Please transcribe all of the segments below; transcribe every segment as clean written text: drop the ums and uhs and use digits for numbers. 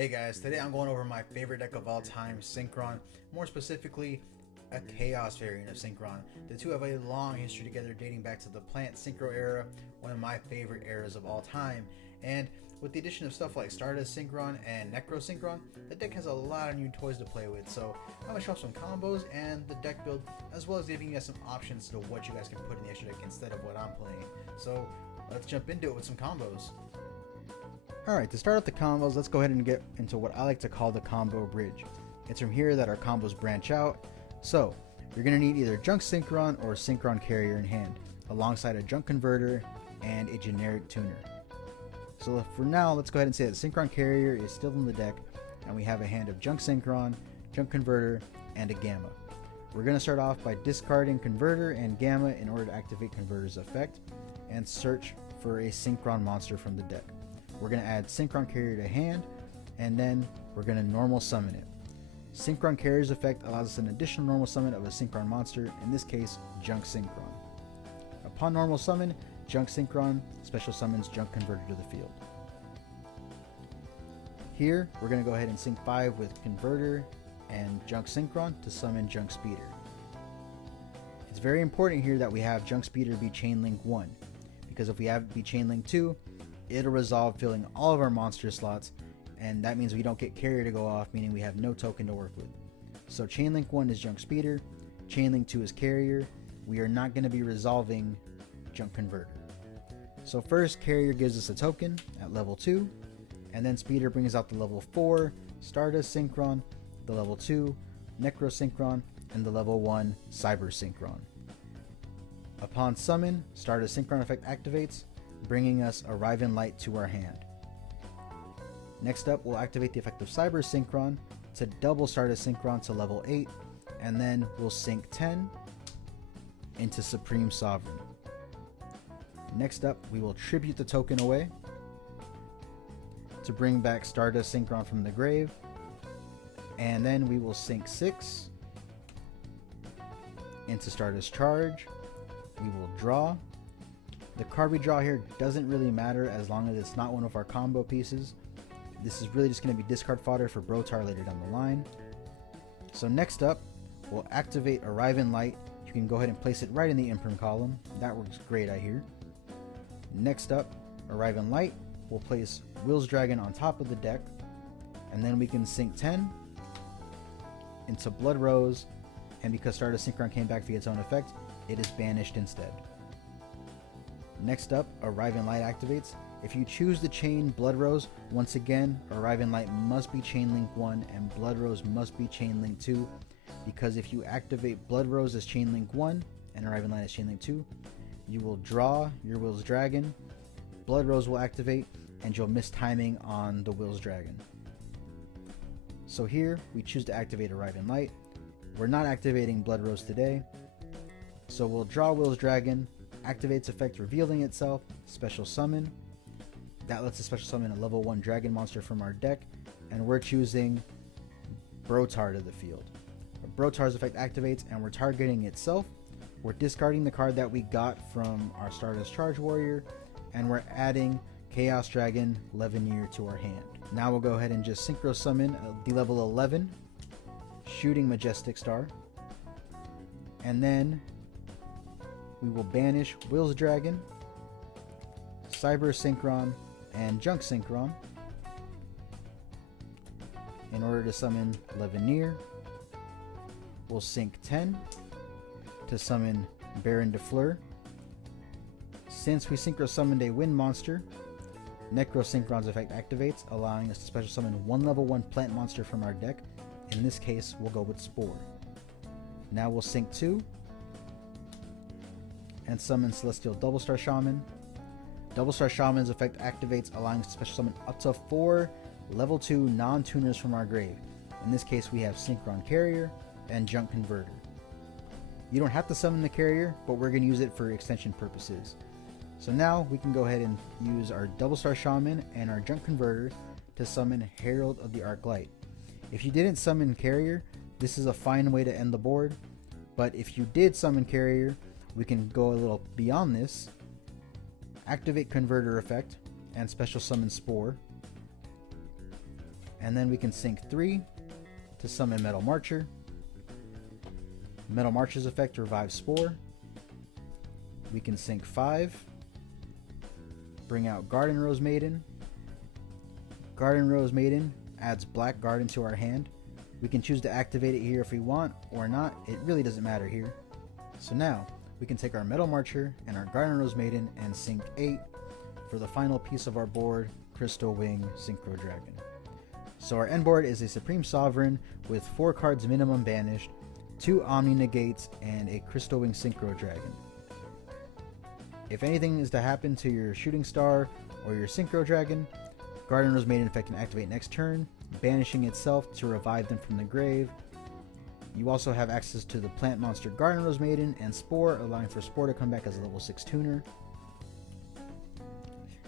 Hey guys, today I'm going over my favorite deck of all time, Synchron, more specifically a Chaos variant of Synchron. The two have a long history together dating back to the Plant Synchro era, one of my favorite eras of all time. And with the addition of stuff like Stardust Synchron and Necro Synchron, the deck has a lot of new toys to play with. So I'm going to show off some combos and the deck build, as well as giving you guys some options to what you guys can put in the extra deck instead of what I'm playing. So let's jump into it with some combos. Alright, to start out the combos, let's go ahead and get into what I like to call the combo bridge. It's from here that our combos branch out. So, you're going to need either Junk Synchron or Syncron Carrier in hand, alongside a Junk Converter and a generic tuner. So for now, let's go ahead and say that Syncron Carrier is still in the deck, and we have a hand of Junk Synchron, Junk Converter, and a Gamma. We're going to start off by discarding Converter and Gamma in order to activate Converter's effect, and search for a Synchron monster from the deck. We're going to add Syncron Carrier to hand, and then we're going to normal summon it. Syncron Carrier's effect allows us an additional normal summon of a Synchron monster, in this case, Junk Synchron. Upon normal summon, Junk Synchron special summons Junk Converter to the field. Here, we're going to go ahead and sync 5 with Converter and Junk Synchron to summon Junk Speeder. It's very important here that we have Junk Speeder be Chain Link 1, because if we have it be Chain Link 2, it'll resolve filling all of our monster slots, and that means we don't get Carrier to go off, meaning we have no token to work with. So Chain Link 1 is Junk Speeder, Chain Link 2 is Carrier. We are not going to be resolving Junk Converter. So first, Carrier gives us a token at level 2, and then Speeder brings out the level 4 Stardust Synchron, the level 2 Necro Synchron, and the level 1 Cyber Synchron. Upon summon, Stardust Synchron effect activates, bringing us Arriving Light to our hand. Next up, we'll activate the effect of Cyber Synchron to double Stardust Synchron to level 8, and then we'll sync 10 into Supreme Sovereign. Next up, we will tribute the token away to bring back Stardust Synchron from the grave, and then we will sync 6 into Stardust Charge. We will draw. The card we draw here doesn't really matter as long as it's not one of our combo pieces. This is really just going to be discard fodder for Brotard later down the line. So next up, we'll activate Arriving Light. You can go ahead and place it right in the Imprint column. That works great, I hear. Next up, Arriving Light, we'll place Will's Dragon on top of the deck, and then we can sync 10 into Blood Rose, and because Stardust Synchron came back via its own effect, it is banished instead. Next up, Arriving Light activates. If you choose to chain Blood Rose, once again, Arriving Light must be Chain Link 1 and Blood Rose must be Chain Link 2, because if you activate Blood Rose as Chain Link 1 and Arriving Light as Chain Link 2, you will draw your Will's Dragon, Blood Rose will activate, and you'll miss timing on the Will's Dragon. So here, we choose to activate Arriving Light. We're not activating Blood Rose today, so we'll draw Will's Dragon, activates effect revealing itself, special summon. That lets us special summon a level 1 dragon monster from our deck, and we're choosing Brotard to the field. Brotard's effect activates and we're targeting itself. We're discarding the card that we got from our Stardust Charge Warrior, and we're adding Chaos Dragon Levineer to our hand. Now we'll go ahead and just Synchro summon the level 11 Shooting Majestic Star, and then we will banish Will's Dragon, Cyber Synchron, and Junk Synchron in order to summon Levineer. We'll sync 10 to summon Baron de Fleur. Since we Synchro summoned a wind monster, Necro Synchron's effect activates, allowing us to special summon one level 1 plant monster from our deck. In this case, we'll go with Spore. Now we'll sync 2 and summon Celestial Double Star Shaman. Double Star Shaman's effect activates, allowing us to special summon up to 4 level 2 non-tuners from our grave. In this case, we have Synchron Carrier and Junk Converter. You don't have to summon the Carrier, but we're going to use it for extension purposes. So now we can go ahead and use our Double Star Shaman and our Junk Converter to summon Herald of the Arc Light. If you didn't summon Carrier, this is a fine way to end the board, but if you did summon Carrier, we can go a little beyond this, activate Converter effect, and special summon Spore. And then we can sync 3 to summon Metal Marcher. Metal Marcher's effect revives Spore. We can sync 5, bring out Garden Rose Maiden. Garden Rose Maiden adds Black Garden to our hand. We can choose to activate it here if we want or not. It really doesn't matter here. So now we can take our Metal Marcher and our Garden Rose Maiden and sync 8 for the final piece of our board, Crystal Wing Synchro Dragon. So our end board is a Supreme Sovereign with 4 cards minimum banished, 2 Omni Negates, and a Crystal Wing Synchro Dragon. If anything is to happen to your Shooting Star or your Synchro Dragon, Garden Rose Maiden effect can activate next turn, banishing itself to revive them from the grave. You also have access to the plant monster Garden Rose Maiden and Spore, allowing for Spore to come back as a level 6 tuner.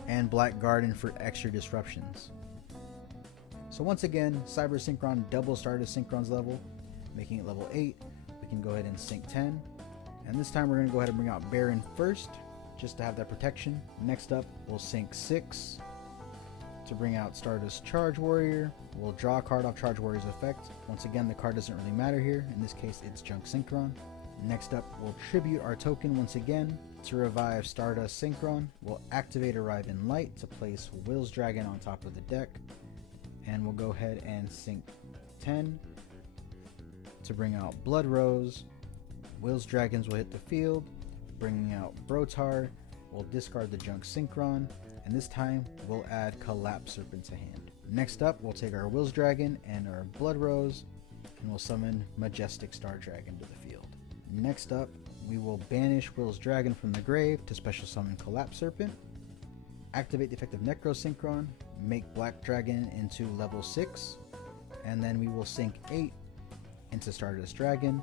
And Black Garden for extra disruptions. So once again, Cyber Synchron double Stardust Synchron's level, making it level 8. We can go ahead and sync 10. And this time we're going to go ahead and bring out Baron first, just to have that protection. Next up, we'll sync 6 to bring out Stardust Charge Warrior. We'll draw a card off Charge Warrior's effect. Once again, the card doesn't really matter here. In this case, it's Junk Synchron. Next up, we'll tribute our token once again to revive Stardust Synchron. We'll activate Arrive in Light to place Will's Dragon on top of the deck. And we'll go ahead and sync 10 to bring out Blood Rose. Will's Dragons will hit the field, bringing out Brotard. We'll discard the Junk Synchron, and this time we'll add Collapse Serpent to hand. Next up, we'll take our Will's Dragon and our Blood Rose, and we'll summon Majestic Star Dragon to the field. Next up, we will banish Will's Dragon from the grave to special summon Collapse Serpent, activate the effect of Necro Synchron, make Black Dragon into level 6, and then we will sync 8 into Stardust Dragon.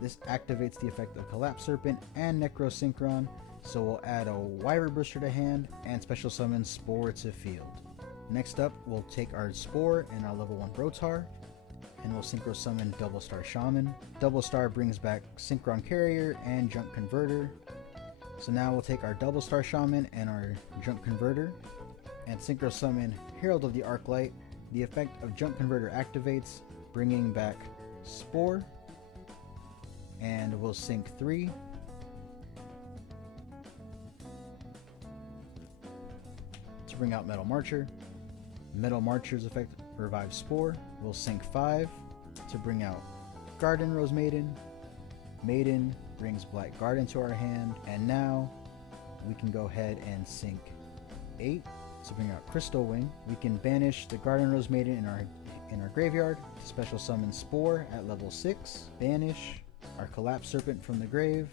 This activates the effect of Collapse Serpent and Necro Synchron, so we'll add a Wyver Booster to hand and special summon Spore to field. Next up, we'll take our Spore and our level 1 Brotard, and we'll Synchro summon Double Star Shaman. Double Star brings back Syncron Carrier and Junk Converter. So now we'll take our Double Star Shaman and our Junk Converter and Synchro summon Herald of the Arclight. The effect of Junk Converter activates, bringing back Spore, and we'll sync 3 to bring out Metal Marcher. Metal Marcher's effect revives Spore. We'll sync 5 to bring out Garden Rose Maiden. Maiden brings Black Garden to our hand, and now we can go ahead and sync 8 to bring out Crystal Wing. We can banish the Garden Rose Maiden in our graveyard to special summon Spore at level 6, banish our Collapse Serpent from the grave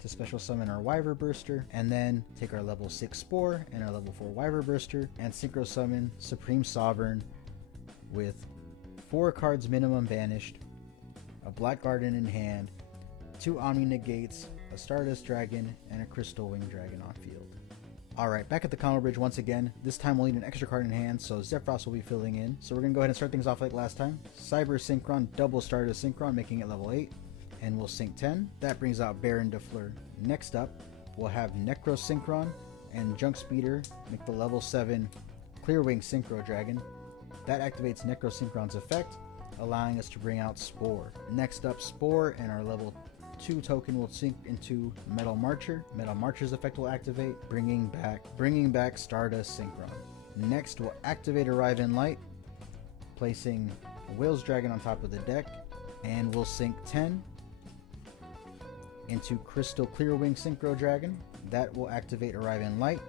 to special summon our Wyver Burster, and then take our level 6 Spore and our level 4 Wyver Burster and Synchro summon Supreme Sovereign with 4 cards minimum banished, a Black Garden in hand, 2 Omni Negates, a Stardust Dragon, and a Crystal Wing Dragon on field. Alright, back at the combo bridge once again. This time we'll need an extra card in hand, so Zephros will be filling in. So we're going to go ahead and start things off like last time. Cyber Synchron, double Stardust Synchron, making it level 8. And we'll sync 10. That brings out Baron DeFleur. Next up, we'll have Necro Synchron and Junk Speeder make the level 7 Clearwing Synchro Dragon. That activates Necro Synchron's effect, allowing us to bring out Spore. Next up, Spore and our level 2 token will sync into Metal Marcher. Metal Marcher's effect will activate, bringing back Stardust Synchron. Next, we'll activate Arrive in Light, placing Will's Dragon on top of the deck, and we'll sync 10 into Crystal Clearwing Synchro Dragon. That will activate Arrive in Light,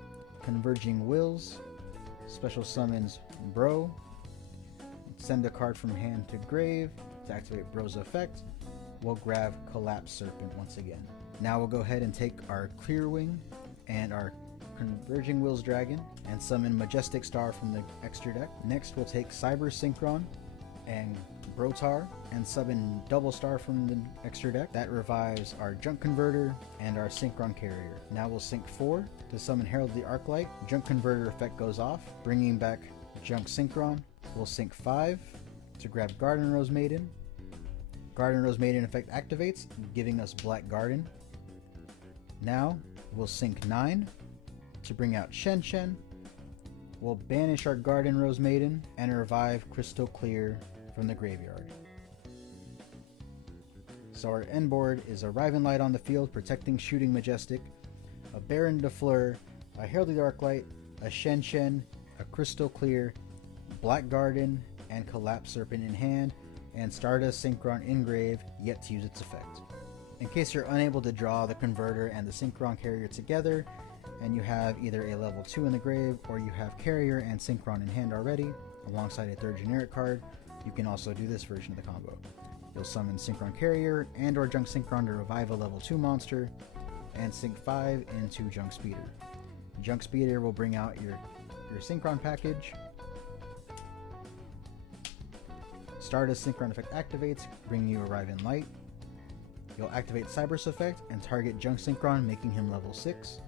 converging Wills, special summons Bro, send a card from hand to grave to activate Bro's effect. We'll grab Collapse Serpent once again. Now we'll go ahead and take our Clearwing and our Converging Will's Dragon and summon Majestic Star from the extra deck. Next we'll take Cyber Synchron and Brotard and summon Double Star from the extra deck. That revives our Junk Converter and our Syncron Carrier. Now we'll sync 4 to summon Herald of the Arclight. Junk Converter effect goes off, bringing back Junk Synchron. We'll sync 5 to grab Garden Rose Maiden. Garden Rose Maiden effect activates, giving us Black Garden. Now we'll sync 9 to bring out Shen Shen. We'll banish our Garden Rose Maiden and revive Crystal Clear from the graveyard. So our end board is a Riven Light on the field protecting Shooting Majestic, a Baron de Fleur, a Heralded Arclight, a Shen Shen, a Crystal Clear, Black Garden, and Collapse Serpent in hand, and Stardust Synchron engrave yet to use its effect. In case you're unable to draw the Converter and the Syncron Carrier together, and you have either a level 2 in the grave, or you have Carrier and Synchron in hand already, alongside a third generic card, you can also do this version of the combo. You'll summon Syncron Carrier and or Junk Synchron to revive a level 2 monster, and sync 5 into Junk Speeder. Junk Speeder will bring out your Synchron package. Stardust Synchron effect activates, bringing you a Riven Light. You'll activate Cyber's effect and target Junk Synchron, making him level 6.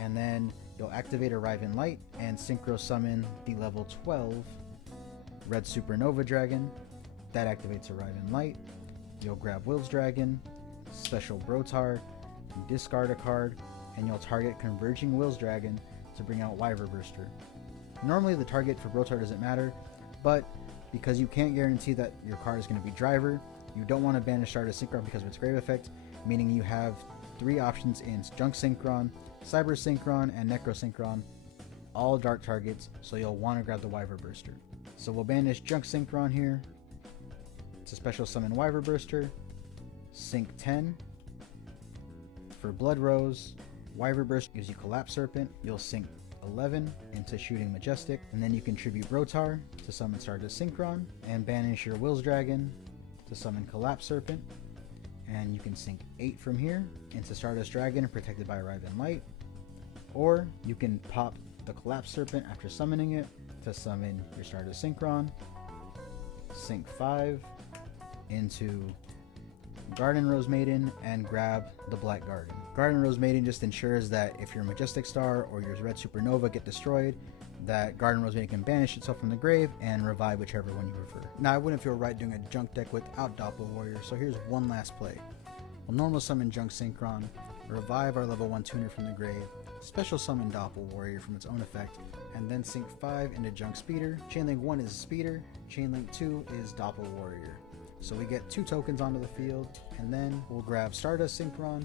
And then you'll activate a Riven Light and Synchro summon the level 12 Red Supernova Dragon. That activates a Riven Light. You'll grab Will's Dragon, special Brotard, discard a card, and you'll target Converging Will's Dragon to bring out Wyver Burster. Normally the target for Brotard doesn't matter, but because you can't guarantee that your card is going to be Driver, you don't want to banish Stardust Synchron because of its grave effect, meaning you have 3 options in Junk Synchron, Cyber Synchron, and Necro Synchron, all dark targets, so you'll want to grab the Wyver Burster. So we'll banish Junk Synchron here to special summon Wyver Burster, sync 10. For Blood Rose, Wyver Burst gives you Collapse Serpent, you'll sync 11 into Shooting Majestic, and then you contribute Brotard to summon Stardust Synchron, and banish your Will's Dragon to summon Collapse Serpent, and you can sync 8 from here into Stardust Dragon protected by Riven Light, or you can pop the Collapse Serpent after summoning it to summon your Stardust Synchron, sync 5 into Garden Rose Maiden, and grab the Black Garden. Garden Rose Maiden just ensures that if your Majestic Star or your Red Supernova get destroyed, that Garden Rose Maiden can banish itself from the grave and revive whichever one you prefer. Now I wouldn't feel right doing a junk deck without Doppel Warrior, so here's one last play. We'll normal summon Junk Synchron, revive our level 1 tuner from the grave, special summon Doppel Warrior from its own effect, and then sync 5 into Junk Speeder. Chainlink 1 is Speeder, Chainlink 2 is Doppel Warrior. So we get 2 tokens onto the field, and then we'll grab Stardust Synchron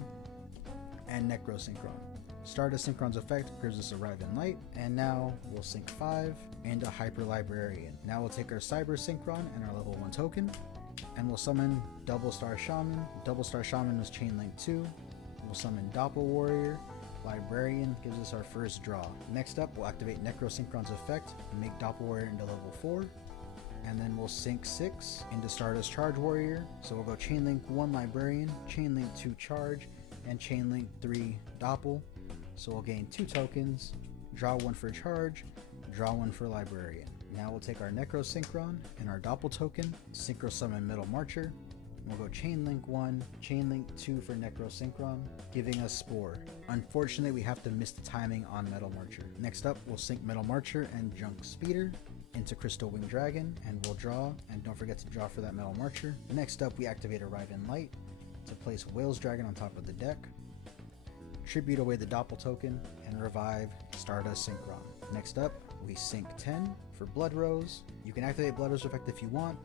and Necro Synchron. Stardust Synchron's effect gives us a Riven Light, and now we'll sync 5 into Hyper Librarian. Now we'll take our Cyber Synchron and our level 1 token, and we'll summon Double Star Shaman. Double Star Shaman was Chainlink 2. We'll summon Doppel Warrior. Librarian gives us our first draw. Next up, we'll activate Necro Synchron's effect and make Doppel Warrior into level 4. And then we'll sync 6 into Stardust Charge Warrior. So we'll go Chainlink 1 Librarian, Chainlink 2 Charge, and Chainlink 3 Doppel. So we'll gain 2 tokens, draw 1 for Charge, draw 1 for Librarian. Now we'll take our Necro Synchron and our Doppel token, Synchro Summon Metal Marcher. We'll go Chainlink 1, Chainlink 2 for Necro Synchron, giving us Spore. Unfortunately, we have to miss the timing on Metal Marcher. Next up, we'll sync Metal Marcher and Junk Speeder into Crystal Winged Dragon, and we'll draw, and don't forget to draw for that Metal Marcher. Next up, we activate a Riven Light to place Will's Dragon on top of the deck, tribute away the Doppel token, and revive Stardust Synchron. Next up, we sync 10 for Blood Rose. You can activate Blood Rose effect if you want.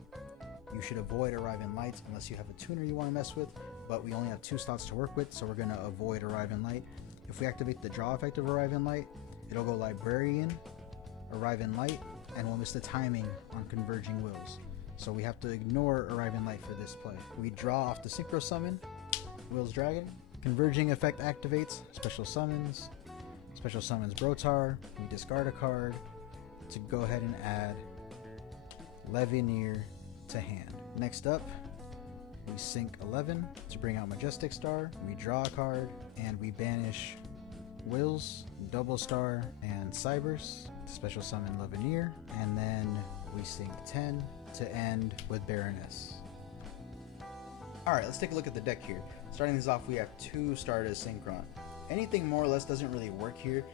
You should avoid a Riven Light unless you have a tuner you want to mess with, but we only have 2 slots to work with, so we're going to avoid a Riven Light. If we activate the draw effect of a Riven Light, it'll go Librarian, a Riven Light, and we'll miss the timing on Converging Wills. So we have to ignore a Riven Light for this play. We draw off the Synchro Summon, Will's Dragon. Converging effect activates, special summons Brotard. We discard a card to go ahead and add Levineer to hand. Next up, we sync 11 to bring out Majestic Star. We draw a card, and we banish Will's, Double Star, and Cybers to special summon Levineer, and then we sync 10 to end with Baroness. Alright, let's take a look at the deck here. Starting this off, we have 2 Stardust Synchron. Anything more or less doesn't really work here.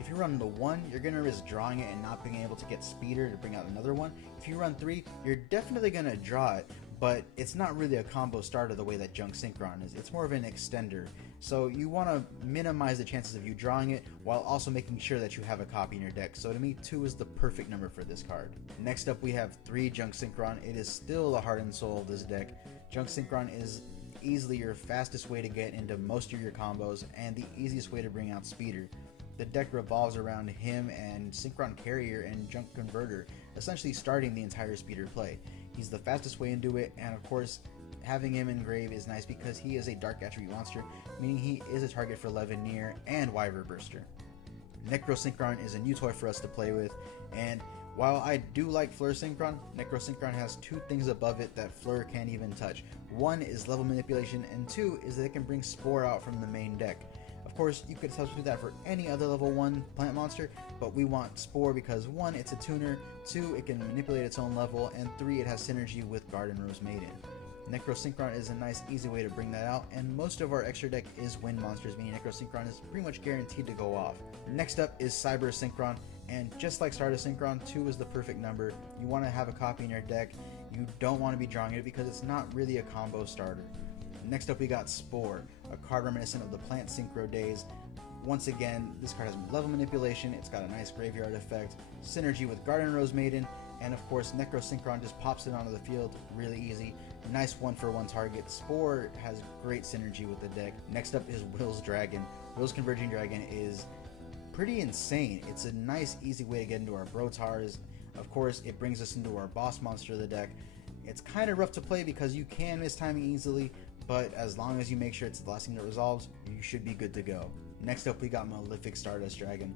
If you run the 1, you're going to risk drawing it and not being able to get Speeder to bring out another one. If you run 3, you're definitely going to draw it, but it's not really a combo starter the way that Junk Synchron is. It's more of an extender. So you want to minimize the chances of you drawing it while also making sure that you have a copy in your deck. So to me, 2 is the perfect number for this card. Next up we have 3 Junk Synchron. It is still the heart and soul of this deck. Junk Synchron is easily your fastest way to get into most of your combos and the easiest way to bring out Speeder. The deck revolves around him and Syncron Carrier and Junk Converter, essentially starting the entire Speeder play. He's the fastest way into it, and of course having him in grave is nice because he is a dark attribute monster, meaning he is a target for Levineer and Wyver Burster. Necro Synchron is a new toy for us to play with, and while I do like Fleur Synchron, Necro Synchron has 2 things above it that Fleur can't even touch. 1 is level manipulation, and 2 is that it can bring Spore out from the main deck. Of course, you could substitute that for any other level 1 plant monster, but we want Spore because 1, it's a tuner, 2, it can manipulate its own level, and 3, it has synergy with Garden Rose Maiden. Necro Synchron is a nice easy way to bring that out, and most of our extra deck is wind monsters, meaning Necro Synchron is pretty much guaranteed to go off. Next up is Cyber Synchron, and just like Stardust Synchron, 2 is the perfect number. You want to have a copy in your deck. You don't want to be drawing it because it's not really a combo starter. Next up we got Spore, a card reminiscent of the Plant Synchro days. Once again, this card has level manipulation, it's got a nice graveyard effect, synergy with Garden Rose Maiden, and of course Necro Synchron just pops it onto the field really easy. Nice 1-for-1 target. Spore has great synergy with the deck. Next up is Will's Dragon. Will's Converging Dragon is pretty insane. It's a nice easy way to get into our Brotards. Of course, it brings us into our boss monster of the deck. It's kind of rough to play because you can miss timing easily, but as long as you make sure it's the last thing that resolves, you should be good to go. Next up we got Malefic Stardust Dragon.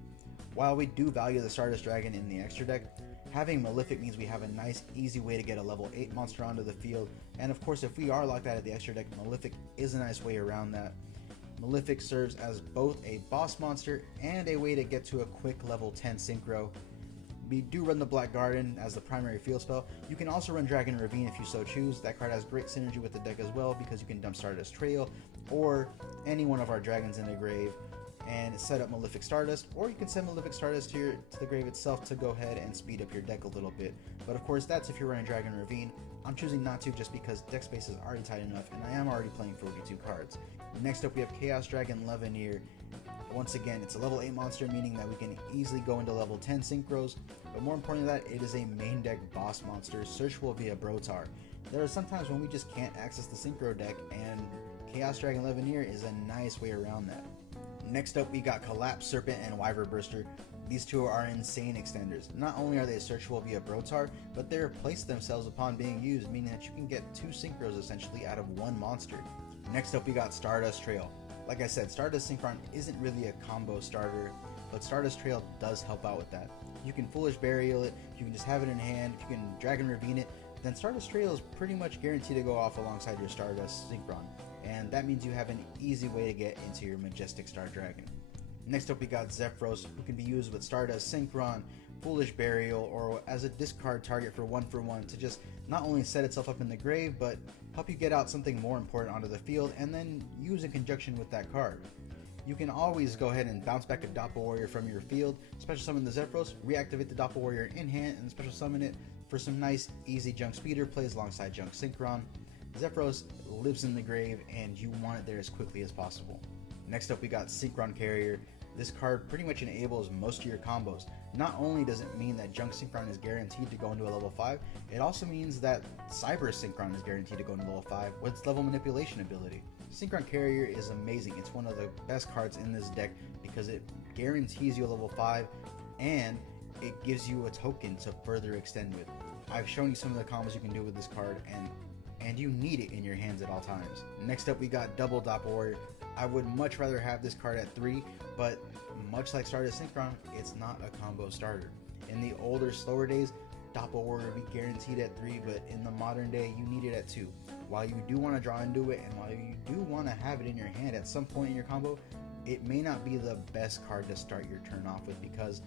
While we do value the Stardust Dragon in the extra deck, having Malefic means we have a nice easy way to get a level 8 monster onto the field, and of course if we are locked out of the extra deck, Malefic is a nice way around that. Malefic serves as both a boss monster and a way to get to a quick level 10 Synchro. We do run the Black Garden as the primary field spell. You can also run Dragon Ravine if you so choose. That card has great synergy with the deck as well because you can dump Stardust Trail or any one of our dragons in the grave and set up Malefic Stardust, or you can send Malefic Stardust to the grave itself to go ahead and speed up your deck a little bit. But of course that's if you're running Dragon Ravine. I'm choosing not to just because deck space is already tight enough and I am already playing 42 cards. Next up we have Chaos Dragon Levineer. Once again, it's a level 8 monster, meaning that we can easily go into level 10 Synchros, but more important than that, it is a main deck boss monster, searchable via Brotard. There are some times when we just can't access the Synchro deck, and Chaos Dragon Levineer is a nice way around that. Next up, we got Collapse Serpent and Wyver Burster. These 2 are insane extenders. Not only are they searchable via Brotard, but they replace themselves upon being used, meaning that you can get 2 Synchros essentially out of 1 monster. Next up, we got Stardust Trail. Like I said, Stardust Synchron isn't really a combo starter, but Stardust Trail does help out with that. You can Foolish Burial it, you can just have it in hand, you can Dragon Ravine it, then Stardust Trail is pretty much guaranteed to go off alongside your Stardust Synchron, and that means you have an easy way to get into your Majestic Star Dragon. Next up we got Zephros, who can be used with Stardust Synchron, Foolish Burial, or as a discard target for 1-for-1 to just not only set itself up in the grave, but help you get out something more important onto the field and then use in conjunction with that card. You can always go ahead and bounce back a Doppel Warrior from your field, special summon the Zephros, reactivate the Doppel Warrior in hand, and special summon it for some nice easy Junk Speeder plays alongside Junk Synchron. Zephros lives in the grave and you want it there as quickly as possible. Next up we got Syncron Carrier. This card pretty much enables most of your combos. Not only does it mean that Junk Synchron is guaranteed to go into a level 5, it also means that Cyber Synchron is guaranteed to go into level 5 with its level manipulation ability. Syncron Carrier is amazing. It's one of the best cards in this deck because it guarantees you a level 5 and it gives you a token to further extend with. I've shown you some of the combos you can do with this card and you need it in your hands at all times. Next up we got Double Doppel Warrior. I would much rather have this card at 3, but much like Stardust Synchron, it's not a combo starter. In the older, slower days, Doppel Warrior would be guaranteed at 3, but in the modern day, you need it at 2. While you do want to draw into it, and while you do want to have it in your hand at some point in your combo, it may not be the best card to start your turn off with because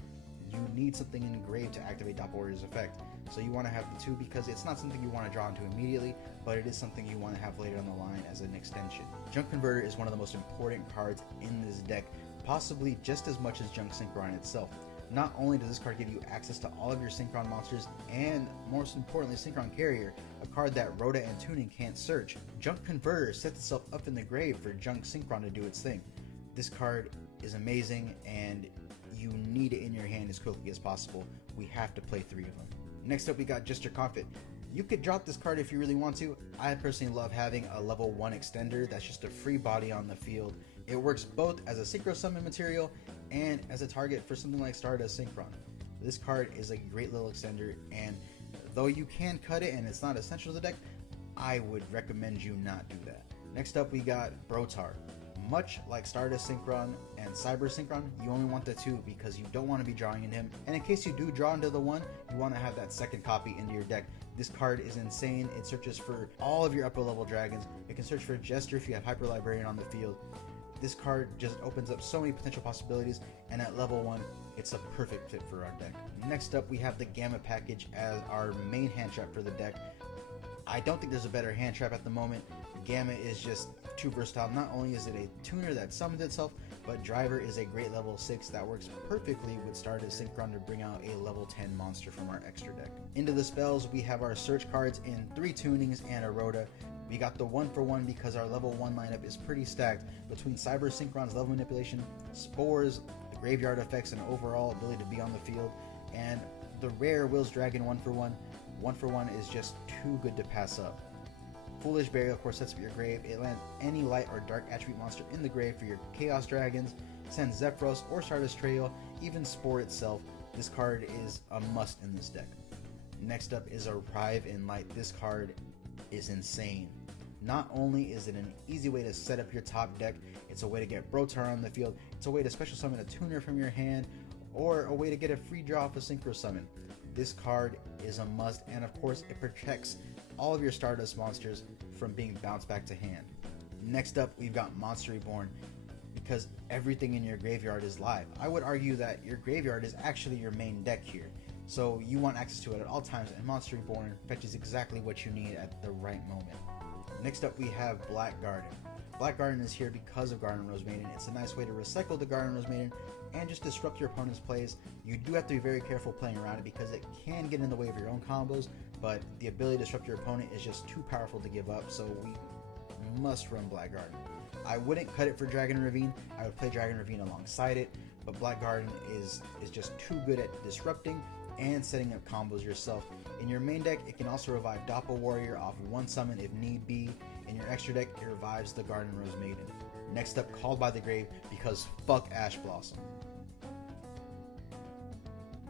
you need something engraved to activate Doppel Warrior's effect. So you want to have the 2 because it's not something you want to draw into immediately, but it is something you want to have later on the line as an extension. Junk Converter is one of the most important cards in this deck, possibly just as much as Junk Synchron itself. Not only does this card give you access to all of your Synchron monsters, and most importantly Syncron Carrier, a card that Rhoda and Tuning can't search. Junk Converter sets itself up in the grave for Junk Synchron to do its thing. This card is amazing and you need it in your hand as quickly as possible. We have to play 3 of them. Next up we got Just Your Confit. You could drop this card if you really want to. I personally love having a level 1 extender that's just a free body on the field. It works both as a Synchro summon material and as a target for something like Stardust Synchron. This card is a great little extender, and though you can cut it and it's not essential to the deck, I would recommend you not do that. Next up we got Brotard. Much like Stardust Synchron and Cyber Synchron, you only want the 2 because you don't want to be drawing into him, and in case you do draw into the 1, you want to have that second copy into your deck. This card is insane. It searches for all of your upper level dragons. It can search for Jester if you have Hyper Librarian on the field. This card just opens up so many potential possibilities, and at level 1, it's a perfect fit for our deck. Next up, we have the Gamma package as our main hand trap for the deck. I don't think there's a better hand trap at the moment. Gamma is just too versatile. Not only is it a tuner that summons itself, but Driver is a great level 6 that works perfectly with Stardust Synchron to bring out a level 10 monster from our extra deck. Into the spells, we have our search cards in 3 tunings and a Rhoda. We got the 1-for-1 because our level 1 lineup is pretty stacked between Cyber Synchron's level manipulation, Spore's the graveyard effects and overall ability to be on the field, and the rare Will's Dragon 1-for-1. 1-for-1 is just too good to pass up. Foolish Burial, of course, sets up your grave. It lands any light or dark attribute monster in the grave for your Chaos Dragons, sends Zephros or Stardust Trail, even Spore itself. This card is a must in this deck. Next up is Arrive in Light. This card is insane. Not only is it an easy way to set up your top deck, it's a way to get Brotard on the field, it's a way to special summon a tuner from your hand, or a way to get a free draw off a Synchro summon. This card is a must, and of course it protects all of your Stardust monsters from being bounced back to hand. Next up, we've got Monster Reborn, because everything in your graveyard is live. I would argue that your graveyard is actually your main deck here, so you want access to it at all times, and Monster Reborn fetches exactly what you need at the right moment. Next up, we have Black Garden. Black Garden is here because of Garden Rose Maiden. It's a nice way to recycle the Garden Rose Maiden and just disrupt your opponent's plays. You do have to be very careful playing around it because it can get in the way of your own combos, but the ability to disrupt your opponent is just too powerful to give up, so we must run Black Garden. I wouldn't cut it for Dragon Ravine. I would play Dragon Ravine alongside it, but Black Garden is just too good at disrupting and setting up combos yourself. In your main deck, it can also revive Doppel Warrior off 1 summon if need be. In your extra deck, it revives the Garden Rose Maiden. Next up, Called by the Grave, because fuck Ash Blossom.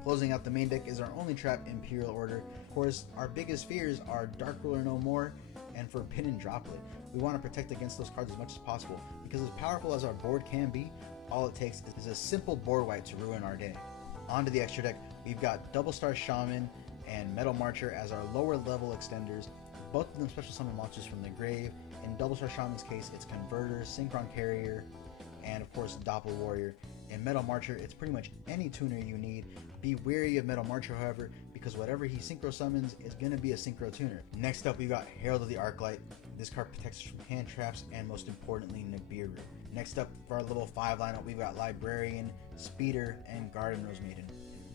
Closing out the main deck is our only trap, Imperial Order. Of course, our biggest fears are Dark Ruler No More and Forbidden Droplet. We want to protect against those cards as much as possible, because as powerful as our board can be, all it takes is a simple board wipe to ruin our day. Onto the extra deck, we've got Double Star Shaman and Metal Marcher as our lower level extenders. Both of them special summon monsters from the grave. In Double Star Shaman's case, it's Converter, Syncron Carrier, and of course Doppel Warrior. In Metal Marcher, it's pretty much any tuner you need. Be wary of Metal Marcher, however, because whatever he synchro summons is going to be a synchro tuner. Next up, we got Herald of the Arclight. This card protects us from hand traps and most importantly, Nibiru. Next up, for our level 5 lineup, we've got Librarian, Speeder, and Garden Rose Maiden.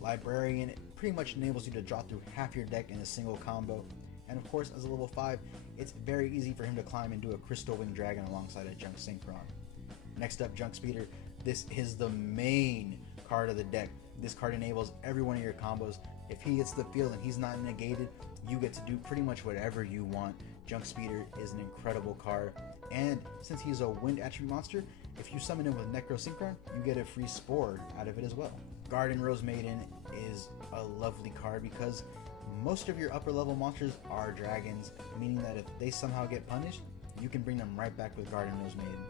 Librarian pretty much enables you to draw through half your deck in a single combo. And of course, as a level 5, it's very easy for him to climb and do a Crystal Wing Dragon alongside a Junk Synchron. Next up, Junk Speeder. This is the main card of the deck. This card enables every one of your combos. If he hits the field and he's not negated, you get to do pretty much whatever you want. Junk Speeder is an incredible card, and since he's a wind attribute monster, if you summon him with Necro Synchron, you get a free Spore out of it as well. Garden Rose Maiden is a lovely card because most of your upper level monsters are dragons, meaning that if they somehow get punished, you can bring them right back with Garden Rose Maiden.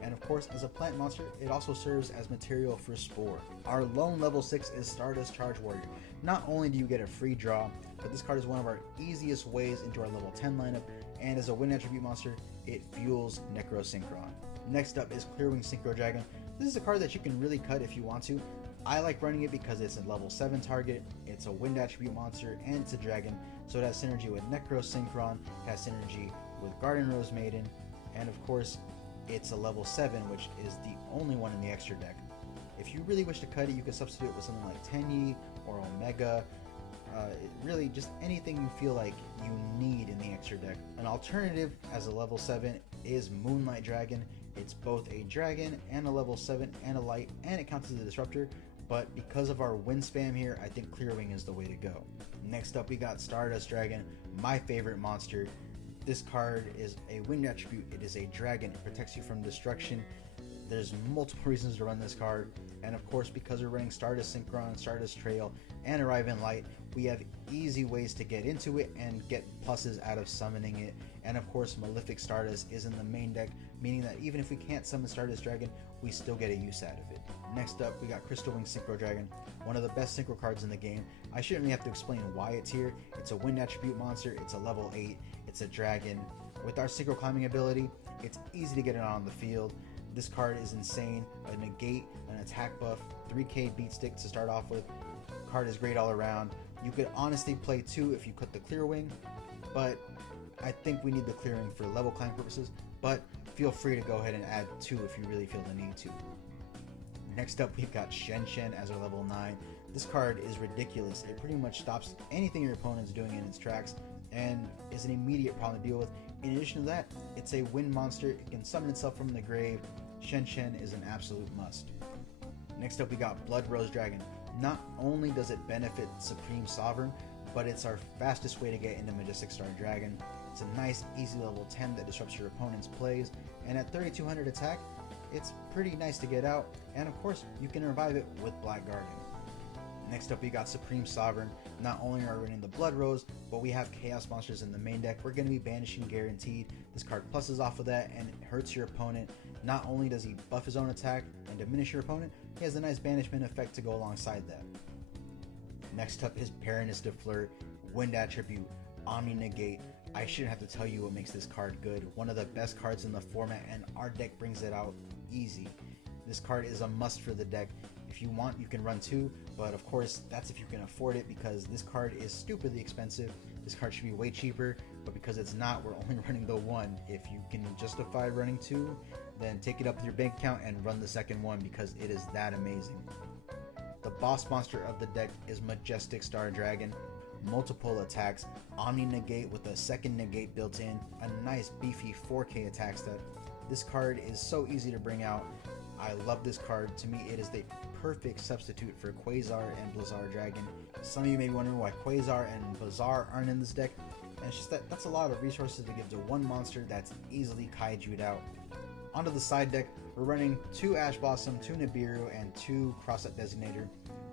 And of course, as a plant monster, it also serves as material for Spore. Our lone level 6 is Stardust Charge Warrior. Not only do you get a free draw, but this card is one of our easiest ways into our level 10 lineup, and as a wind attribute monster, it fuels Necro Synchron. Next up is Clearwing Synchro Dragon. This is a card that you can really cut if you want to. I like running it because it's a level 7 target, it's a wind attribute monster, and it's a dragon, so it has synergy with Necro Synchron, it has synergy with Garden Rose Maiden, and of course, it's a level 7, which is the only one in the extra deck. If you really wish to cut it, you can substitute it with something like Tenyi or Omega. Really, just anything you feel like you need in the extra deck. An alternative as a level 7 is Moonlight Dragon. It's both a dragon and a level 7 and a light, and it counts as a disruptor, but because of our wind spam here, I think Clear Wing is the way to go. Next up, we got Stardust Dragon, my favorite monster. This card is a wind attribute. It is a dragon. It protects you from destruction. There's multiple reasons to run this card, and of course, because we're running Stardust Synchron, Stardust Trail, and Arrive in Light, we have easy ways to get into it and get pluses out of summoning it. And of course, Malefic Stardust is in the main deck, meaning that even if we can't summon Stardust Dragon, we still get a use out of it. Next up, we got Crystal Wing Synchro Dragon, one of the best synchro cards in the game. I shouldn't really have to explain why it's here. It's a wind attribute monster, it's a level 8, it's a dragon. With our synchro climbing ability, it's easy to get it on the field. This card is insane. A negate, an attack buff, 3k beat stick to start off with. Card is great all around. You could honestly play 2 if you cut the Clear Wing, but I think we need the Clear Wing for level climb purposes, but feel free to go ahead and add 2 if you really feel the need to. Next up, we've got Shen Shen as our level 9. This card is ridiculous. It pretty much stops anything your opponent's doing in its tracks and is an immediate problem to deal with. In addition to that, it's a wind monster. It can summon itself from the grave. Shen Shen is an absolute must. Next up, we got Blood Rose Dragon. Not only does it benefit Supreme Sovereign, but it's our fastest way to get into Majestic Star Dragon. It's a nice, easy level 10 that disrupts your opponent's plays, and at 3200 attack, it's pretty nice to get out, and of course, you can revive it with Black Guardian. Next up, we got Supreme Sovereign. Not only are we running the Blood Rose, but we have Chaos Monsters in the main deck. We're going to be banishing guaranteed. This card pluses off of that and it hurts your opponent. Not only does he buff his own attack and diminish your opponent, he has a nice banishment effect to go alongside that. Next up is Perilous Defleur, Wind Attribute, Omni Negate. I shouldn't have to tell you what makes this card good. One of the best cards in the format, and our deck brings it out easy. This card is a must for the deck. If you want, you can run 2, but of course, that's if you can afford it, because this card is stupidly expensive. This card should be way cheaper, but because it's not, we're only running the 1. If you can justify running 2, then take it up with your bank account and run the second one, because it is that amazing. The boss monster of the deck is Majestic Star Dragon. Multiple attacks, Omni Negate with a second negate built in, a nice beefy 4k attack stat. This card is so easy to bring out. I love this card. To me, it is the perfect substitute for Quasar and Blizzard Dragon. Some of you may be wondering why Quasar and Blizzard aren't in this deck, and it's just that's a lot of resources to give to one monster that's easily kaiju'd out. Onto the side deck, we're running 2 Ash Blossom, 2 Nibiru, and 2 Crossset Designator.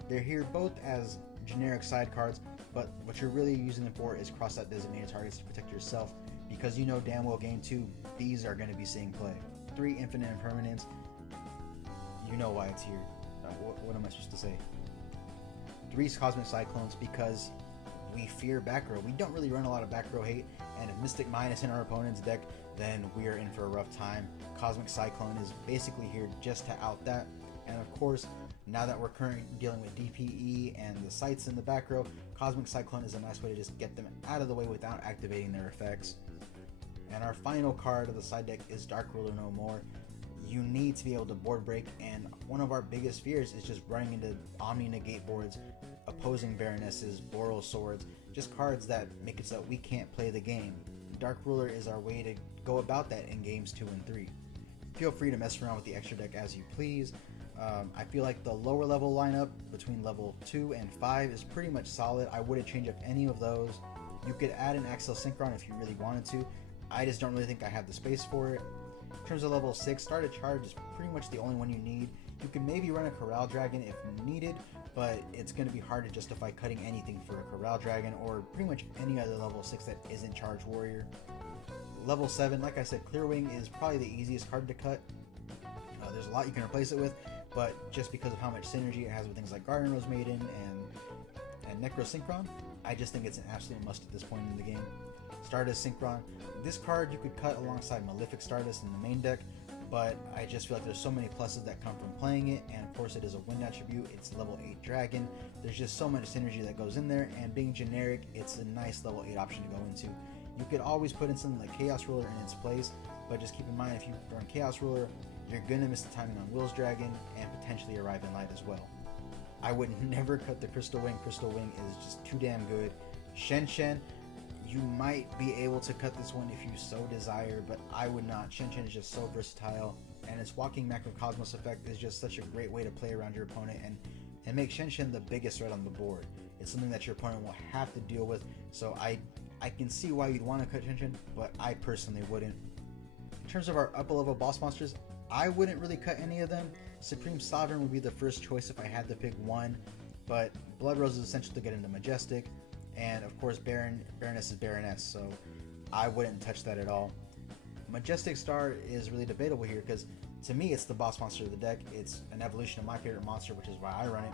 They're here both as generic side cards, but what you're really using them for is Crossset Designated targets to protect yourself, because you know damn well game 2, these are going to be seeing play. 3 Infinite Impermanence, you know why it's here. What am I supposed to say? 3 Cosmic Cyclones, because we fear back row. We don't really run a lot of back row hate, and if Mystic Mine is in our opponent's deck, then we are in for a rough time. Cosmic Cyclone is basically here just to out that, and of course, now that we're currently dealing with DPE and the sites in the back row, Cosmic Cyclone is a nice way to just get them out of the way without activating their effects. And our final card of the side deck is Dark Ruler No More. You need to be able to board break, and one of our biggest fears is just running into Omni Negate boards, opposing Baronesses, Boral Swords, just cards that make it so that we can't play the game. Dark Ruler is our way to go about that in games 2 and 3. Feel free to mess around with the extra deck as you please. I feel like the lower level lineup between level 2 and 5 is pretty much solid. I wouldn't change up any of those. You could add an Axel Synchron if you really wanted to. I just don't really think I have the space for it. In terms of level 6, Stardust Charge is pretty much the only one you need. You can maybe run a Corral Dragon if needed, but it's going to be hard to justify cutting anything for a Corral Dragon or pretty much any other level 6 that isn't Charge Warrior. Level 7, like I said, Clear Wing is probably the easiest card to cut. There's a lot you can replace it with, but just because of how much synergy it has with things like Garden Rose Maiden and Necro Synchron, I just think it's an absolute must at this point in the game. Stardust Synchron, this card you could cut alongside Malefic Stardust in the main deck, but I just feel like there's so many pluses that come from playing it, and of course it is a wind attribute, it's level 8 dragon, there's just so much synergy that goes in there, and being generic, it's a nice level 8 option to go into. You could always put in something like Chaos Ruler in its place, but just keep in mind if you run Chaos Ruler, you're gonna miss the timing on Will's Dragon and potentially Arrive in Light as well. I would never cut the Crystal Wing. Crystal Wing is just too damn good. Shen Shen, you might be able to cut this one if you so desire, but I would not. Shen Shen is just so versatile, and its Walking Macrocosmos effect is just such a great way to play around your opponent and make Shen Shen the biggest threat on the board. It's something that your opponent will have to deal with, so I can see why you'd want to cut Shen Shen, but I personally wouldn't. In terms of our upper level boss monsters, I wouldn't really cut any of them. Supreme Sovereign would be the first choice if I had to pick one, but Blood Rose is essential to get into Majestic, and of course Baroness is Baroness, so I wouldn't touch that at all. Majestic Star is really debatable here because to me it's the boss monster of the deck. It's an evolution of my favorite monster, which is why I run it,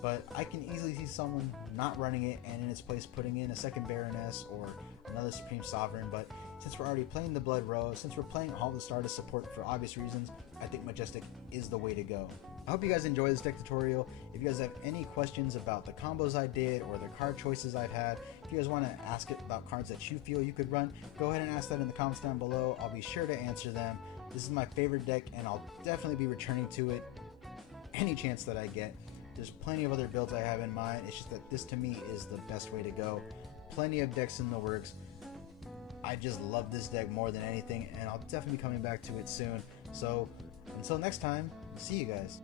but I can easily see someone not running it and in its place putting in a second Baroness or another Supreme Sovereign. But since we're already playing the Blood Rose, since we're playing all the Stardust support for obvious reasons, I think Majestic is the way to go. I hope you guys enjoy this deck tutorial. If you guys have any questions about the combos I did or the card choices I've had, if you guys want to ask it about cards that you feel you could run, go ahead and ask that in the comments down below. I'll be sure to answer them. This is my favorite deck and I'll definitely be returning to it any chance that I get. There's plenty of other builds I have in mind. It's just that this to me is the best way to go. Plenty of decks in the works. I just love this deck more than anything, and I'll definitely be coming back to it soon. So until next time, see you guys.